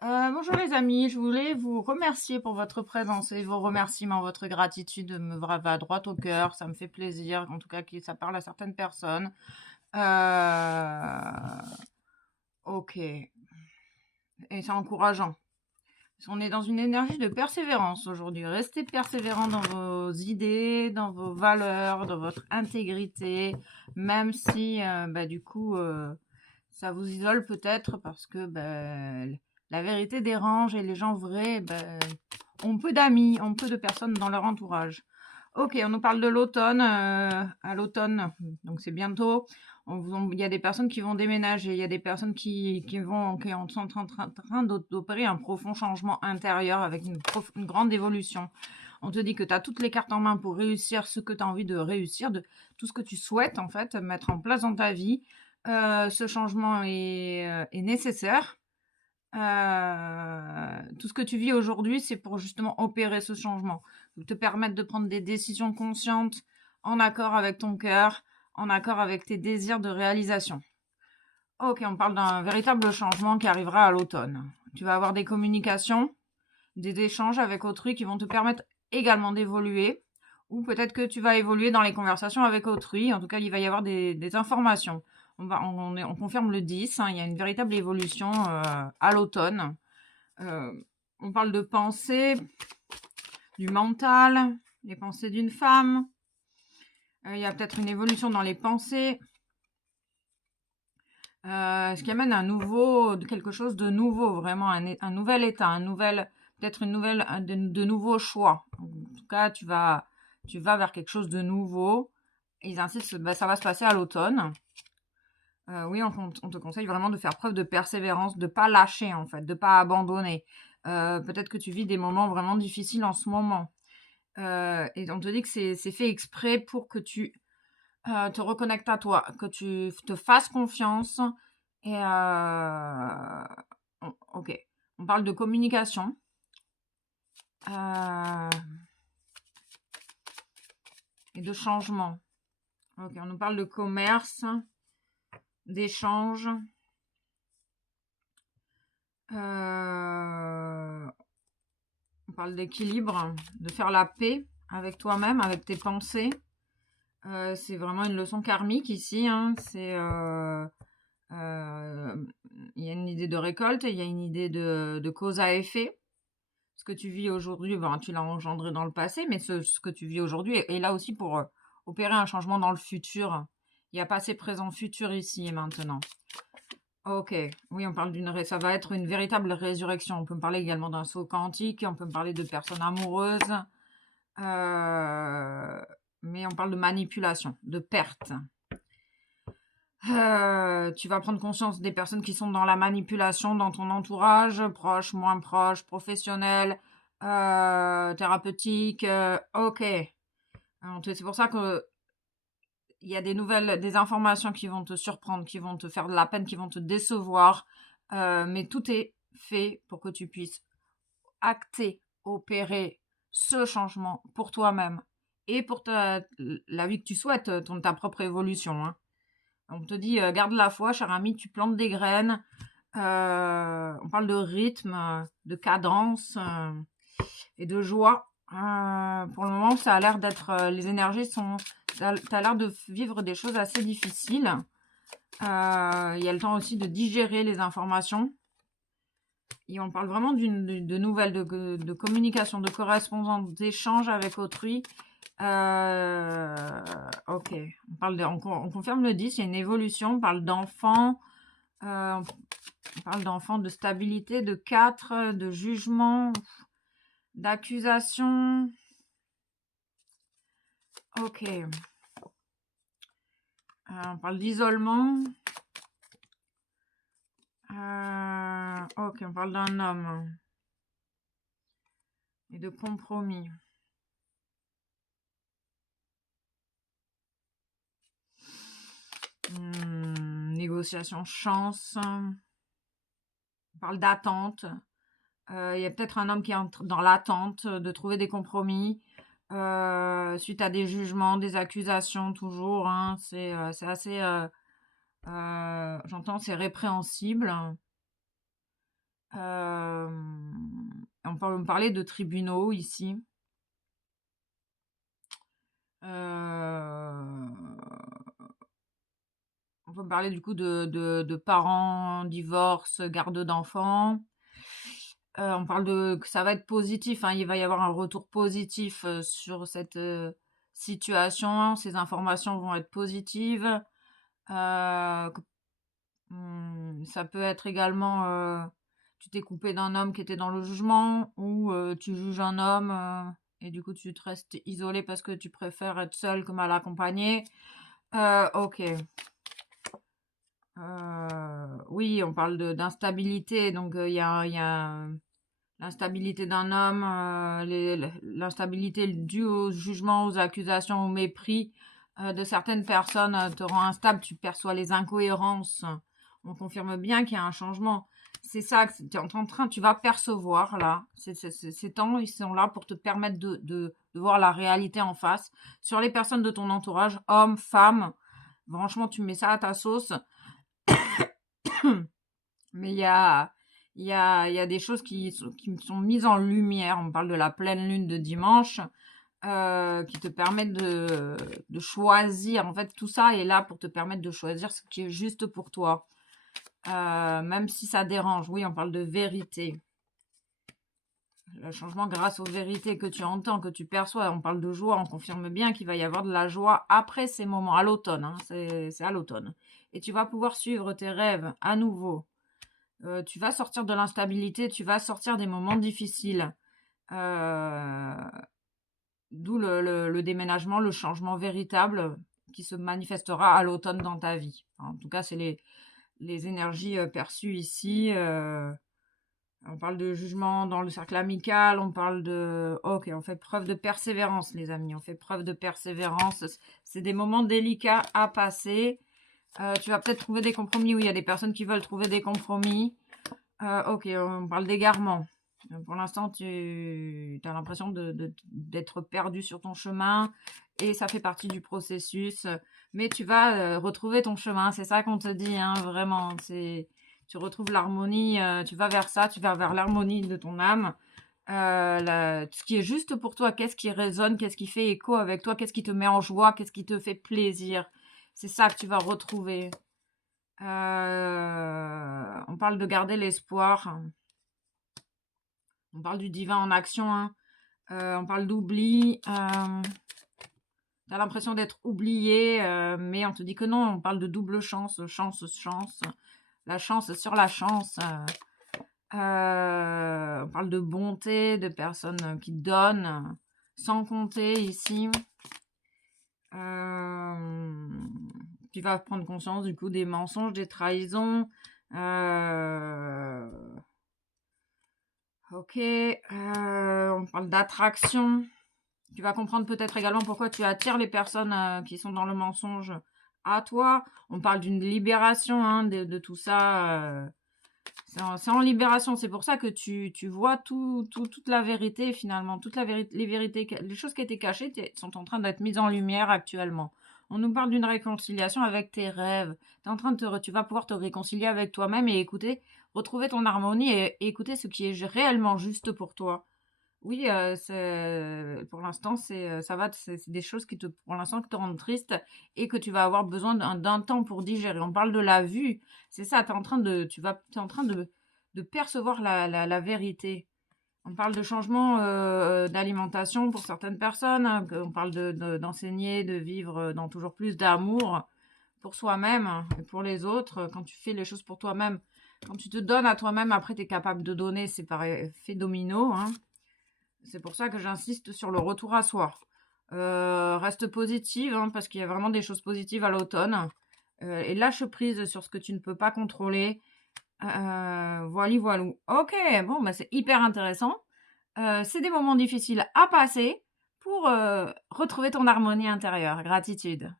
Bonjour les amis, je voulais vous remercier pour votre présence et vos remerciements, votre gratitude va droit au cœur, ça me fait plaisir, en tout cas que ça parle à certaines personnes. Ok, et c'est encourageant. On est dans une énergie de persévérance aujourd'hui. Restez persévérant dans vos idées, dans vos valeurs, dans votre intégrité, même si du coup ça vous isole peut-être parce que la vérité dérange et les gens vrais ont peu d'amis, ont peu de personnes dans leur entourage. Ok, on nous parle de l'automne. À l'automne, donc c'est bientôt. Il y a des personnes qui vont déménager, il y a des personnes sont en train d'opérer un profond changement intérieur avec une grande évolution. On te dit que tu as toutes les cartes en main pour réussir ce que tu as envie de réussir, de tout ce que tu souhaites en fait mettre en place dans ta vie. Ce changement est nécessaire. Tout ce que tu vis aujourd'hui, c'est pour justement opérer ce changement, te permettre de prendre des décisions conscientes, en accord avec ton cœur, en accord avec tes désirs de réalisation. Ok, on parle d'un véritable changement qui arrivera à l'automne. Tu vas avoir des communications, des échanges avec autrui qui vont te permettre également d'évoluer, ou peut-être que tu vas évoluer dans les conversations avec autrui. En tout cas, il va y avoir des informations. On confirme le 10, hein, il y a une véritable évolution à l'automne. Euh, on parle de pensée, du mental, les pensées d'une femme. Il y a peut-être une évolution dans les pensées. Ce qui amène quelque chose de nouveau, vraiment un nouvel état, peut-être de nouveaux choix. En tout cas, tu vas vers quelque chose de nouveau. Ils insistent, ça va se passer à l'automne. Oui, on te conseille vraiment de faire preuve de persévérance, de pas lâcher en fait, de pas abandonner. Peut-être que tu vis des moments vraiment difficiles en ce moment. Et on te dit que c'est fait exprès pour que tu te reconnectes à toi, que tu te fasses confiance. Et ok, on parle de communication. euh, et de changement. Ok, on nous parle de commerce, d'échange. On parle d'équilibre, de faire la paix avec toi-même, avec tes pensées. C'est vraiment une leçon karmique ici, hein. Il y a une idée de récolte, il y a une idée de cause à effet. Ce que tu vis aujourd'hui, tu l'as engendré dans le passé, mais ce que tu vis aujourd'hui est là aussi pour opérer un changement dans le futur. Il y a passé, présent, futur ici et maintenant. Ok, oui, ça va être une véritable résurrection. On peut me parler également d'un saut quantique, on peut me parler de personnes amoureuses, euh, mais on parle de manipulation, de perte. Tu vas prendre conscience des personnes qui sont dans la manipulation dans ton entourage, proche, moins proche, professionnel, thérapeutique. Ok. C'est pour ça que il y a des informations qui vont te surprendre, qui vont te faire de la peine, qui vont te décevoir. Mais tout est fait pour que tu puisses acter, opérer ce changement pour toi-même et pour la vie que tu souhaites, ta propre évolution, hein. On te dit, garde la foi, cher ami, tu plantes des graines. On parle de rythme, de cadence et de joie. Pour le moment, ça a l'air d'être, les énergies sont, t'as l'air de vivre des choses assez difficiles. Il y a le temps aussi de digérer les informations. Et on parle vraiment de nouvelles, de communication, de correspondance, d'échange avec autrui. Ok, on confirme le 10, il y a une évolution, on parle d'enfants, on parle d'enfants, de stabilité, de 4, de jugement, d'accusation. Ok, on parle d'isolement. Ok, on parle d'un homme et de compromis. Négociation, chance. On parle d'attente. Il y a peut-être un homme qui est dans l'attente de trouver des compromis suite à des jugements, des accusations toujours, hein. C'est assez, j'entends, c'est répréhensible. On parlait de tribunaux ici. On peut parler du coup de parents, divorce, garde d'enfants. On parle que ça va être positif, hein, il va y avoir un retour positif sur cette situation. Ces informations vont être positives. Ça peut être également, tu t'es coupé d'un homme qui était dans le jugement, ou tu juges un homme et du coup tu te restes isolé parce que tu préfères être seul que mal accompagné. Ok. Oui, on parle d'instabilité, donc il y a l'instabilité d'un homme, l'instabilité due au jugement, aux accusations, au mépris de certaines personnes te rend instable, tu perçois les incohérences. On confirme bien qu'il y a un changement. C'est ça que tu es en train, tu vas percevoir là. Ces temps, ils sont là pour te permettre de voir la réalité en face. Sur les personnes de ton entourage, hommes, femmes, franchement, tu mets ça à ta sauce. Mais il y a des choses qui sont mises en lumière. On parle de la pleine lune de dimanche, qui te permettent de choisir. En fait, tout ça est là pour te permettre de choisir ce qui est juste pour toi. Même si ça dérange. Oui, on parle de vérité. Le changement grâce aux vérités que tu entends, que tu perçois. On parle de joie. On confirme bien qu'il va y avoir de la joie après ces moments, à l'automne. Hein, c'est à l'automne. Et tu vas pouvoir suivre tes rêves à nouveau. Tu vas sortir de l'instabilité, tu vas sortir des moments difficiles. D'où le déménagement, le changement véritable qui se manifestera à l'automne dans ta vie. En tout cas, c'est les énergies perçues ici. On parle de jugement dans le cercle amical, on parle de... Ok, on fait preuve de persévérance, les amis. On fait preuve de persévérance. C'est des moments délicats à passer. Tu vas peut-être trouver des compromis. Oui, il y a des personnes qui veulent trouver des compromis. Ok, on parle d'égarement. Pour l'instant, tu as l'impression d'être perdu sur ton chemin et ça fait partie du processus. Mais tu vas retrouver ton chemin. C'est ça qu'on te dit, hein, vraiment. Tu retrouves l'harmonie, tu vas vers ça, tu vas vers l'harmonie de ton âme. Ce qui est juste pour toi, qu'est-ce qui résonne, qu'est-ce qui fait écho avec toi, qu'est-ce qui te met en joie, qu'est-ce qui te fait plaisir. C'est ça que tu vas retrouver. On parle de garder l'espoir. On parle du divin en action. Hein. On parle d'oubli. T'as l'impression d'être oublié, mais on te dit que non. On parle de double chance, chance. La chance sur la chance. On parle de bonté, de personnes qui donnent, sans compter ici. Tu vas prendre conscience du coup des mensonges, des trahisons. Ok, on parle d'attraction. Tu vas comprendre peut-être également pourquoi tu attires les personnes qui sont dans le mensonge à toi. On parle d'une libération hein, de tout ça. C'est en libération. C'est pour ça que tu vois toute la vérité finalement. Toute la vérité, les vérités, les choses qui étaient cachées sont en train d'être mises en lumière actuellement. On nous parle d'une réconciliation avec tes rêves. Tu vas pouvoir te réconcilier avec toi-même et retrouver ton harmonie et écouter ce qui est réellement juste pour toi. Oui, pour l'instant, ça va, c'est des choses pour l'instant, qui te rendent triste et que tu vas avoir besoin d'un temps pour digérer. On parle de la vue. C'est ça, t'es en train de percevoir la vérité. On parle de changement d'alimentation pour certaines personnes. Hein, on parle d'enseigner, de vivre dans toujours plus d'amour pour soi-même et pour les autres. Quand tu fais les choses pour toi-même, quand tu te donnes à toi-même, après, tu es capable de donner. C'est par effet domino. Hein. C'est pour ça que j'insiste sur le retour à soi. Reste positive, hein, parce qu'il y a vraiment des choses positives à l'automne. Et lâche prise sur ce que tu ne peux pas contrôler. Voilou. Ok, bon, bah c'est hyper intéressant. C'est des moments difficiles à passer pour retrouver ton harmonie intérieure. Gratitude.